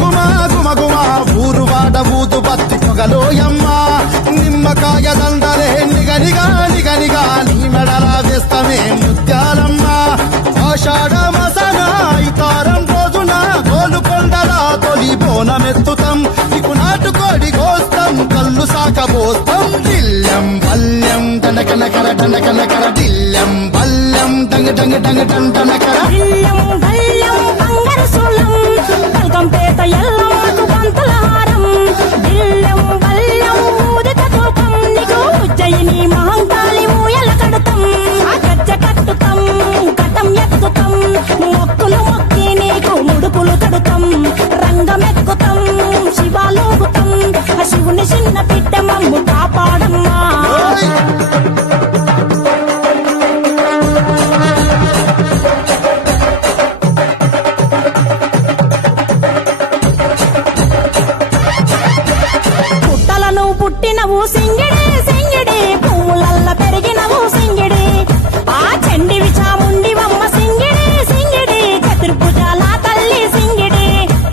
గుమగుమా గుమగుమా ఊరువాడ ఊదు బత్తి పొగలోయమ్మ నిమ్మకాయ దండలే నిగనిగా నిగనిగా నీ మెడలా వేస్తమే ముత్యాలమ్మ ఆషాఢ మాసన ఇతారం రోజున గోలుకొండల తొలి బోనమెత్తుతాం నీకు నాటుకోడి కోస్తాం కళ్ళు సాకబోస్తాం దిల్లం బల్యం దండకనకర దండకనకర దిల్లం బల్యం డంగ డంగ డంగ డండనకర దిల్లం బల్లం బంగారు సోలం కల్కంపేట ఎల్లమ్మకు పంతుల హారం దిల్లం బల్లం ఊదిత తూపం నీకు ఉజ్జయిని మహంకాళి ఊయల కడుతాం గజ్జ కట్టుతాం కటం ఎత్తుతాం మొక్కులు మొక్కి నీకు ముడుపులు తడుతాం రంగమెక్కుతాం శివాలోగుతాం శివుని చిన్న బిడ్డ మమ్ము కాపాడమ్మా పుట్టలను పుట్టినవు సింగిడి సింగిడి పువ్వులల్ల పెరిగినవు సింగిడి ఆ చండివి చాముండివమ్మ సింగిడి సింగిడి చతుర్భుజాల తల్లి సింగిడి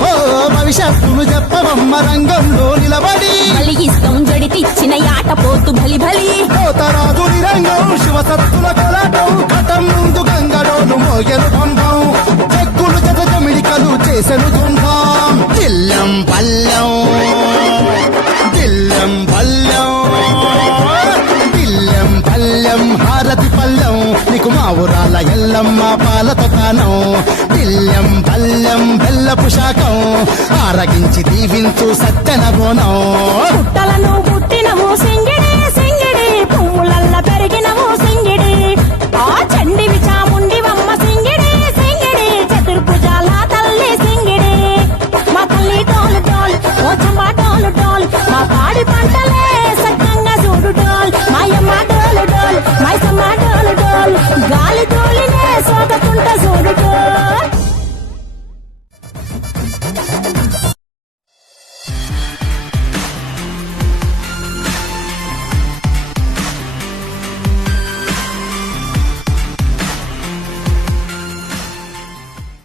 ఓ భవిష్యత్తును చెప్పవమ్మ రంగంలో నిలబడి బలిగిస్తాం జడితిచ్చిన యాట పోతు బలి బలి కోతరాజు నిరంగం శివసత్తుల కొలాటం కటం ముందు గంగలోను మోగెను పంపం చెక్కులు జత జమిడికలు చేసెను తుంభం దిల్లం పల్లెం దిల్లం పల్లెం దిల్లం పల్లెం హారతి పల్లెం నీకు మా ఊరాల ఎల్లమ్మ పాలతో కానం దిల్లం పల్లెం బెల్లపు శాఖం ఆరగించి దీవించు సత్యన బోనం పుట్టలను